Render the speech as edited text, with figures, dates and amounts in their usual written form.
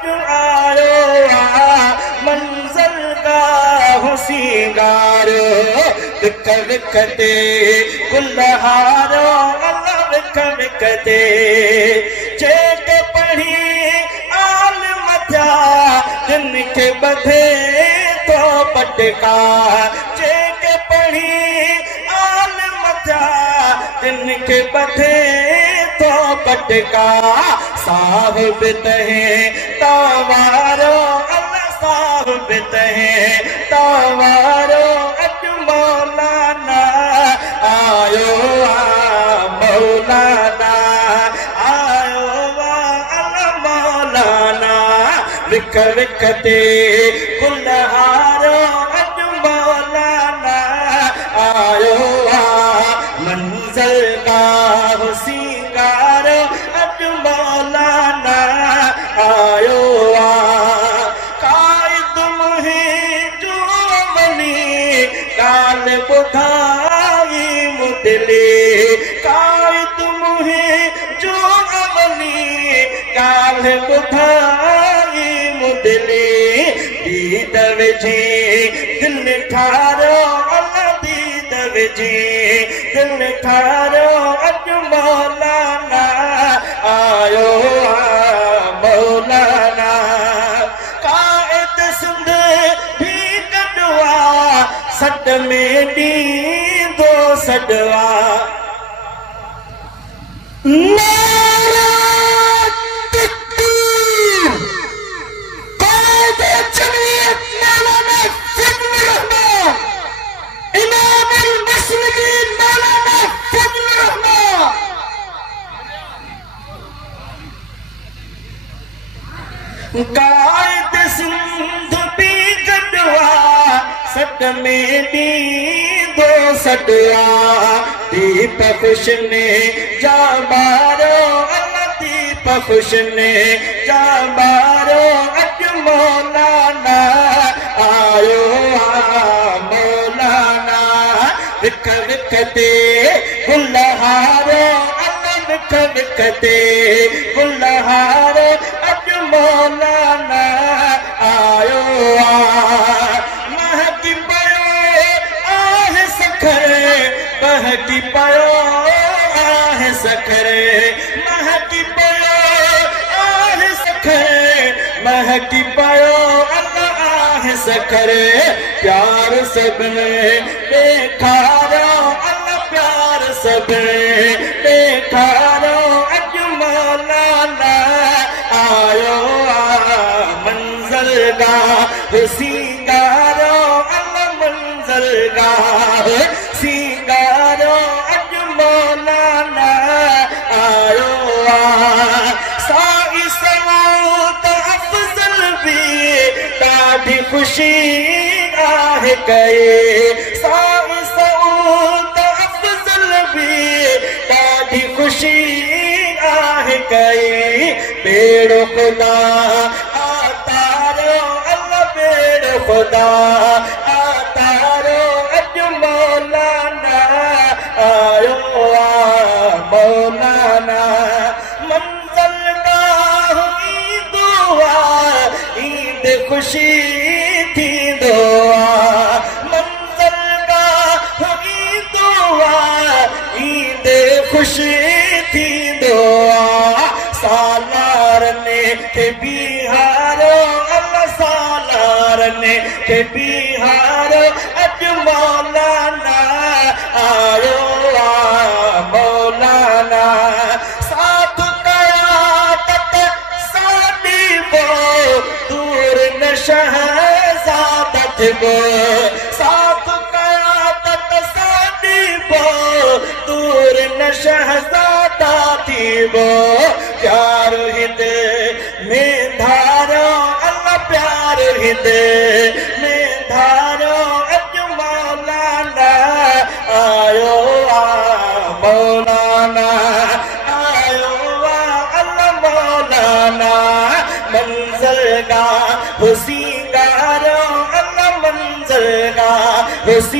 अजु आयो मंज़िल का हुसीगारो विक विक ते गुलहारो अल्लाह विक विक ते चेक पढ़ी आल मथा दिन के बधे तो पटका चेक पढ़ी आल मथा दिन के बधे तो पटका साहिब तहे तवारो अल्लाह साहिब तहे तवारो अजु मौलाना आयो मौलाना आयो अल्लाह मौलाना विक विक ते गुलहारो अजु मौलाना आयो मंज़िल का हुसीगारो अजु मौलाना आयो कायद मुहे जो मनी काल बुधाई मुदले कायद मुहे जो मनी काल बुधाई मुदले दीद विझी दिल ठारो अल्लाह दीद विझी दिल ठारो अजु मौलाना आयो मौलाना कायद सिंध भी कटवा सट में दीदो सडवा कायद सिंध भी गडवा सट में दीदो सडवा दीप खुशने जाबारो अल्लाह दीप खुशने जाबारो अजु मौलाना आयो मौलाना विक विक ते गुलहारो अल्लाह विक विक ते गुलहारो अजु मौलाना आयो महकी पयो आह सखरे महकी पयो आह सखरे महकी पयो आह सखरे महकी पयो अल्लाह आह सखरे प्यार सब बेखारो अल्लाह प्यार सब बेखारो अजु मौलाना आयो मंज़िल का हुसीगारो अल्लाह मंज़िल का हुसीगारो अजु मौलाना आयो साई सवात अफजल भी ॾाढी खुशी आहे कए साई सवात अफजल भी ॾाढी खुशी आहे कए बेड़ो खुदा आतारो अल्लाह बेड़ो खुदा आतारो अजु मौलाना आयो मौलाना मंज़िल का दुआ ईद खुशी थी दुआ मंज़िल का दुआ ईद खुशी थी दुआ सालार ने के बिहारो अल्लाह सालार ने के बिहारो अजु मौलाना आयो मौलाना साथ कयामत साडी बो दूर न शहजादत बो साथ कयामत साडी बो दूर न शहजादा थी बो प्यार हिंद में धारो अल्लाह प्यार हिंद में धारो अजु मौलाना आयो मौलाना आयो अल्लाह मौलाना मंज़िल का हुसीगारो अल्लाह मंज़िल का हुसी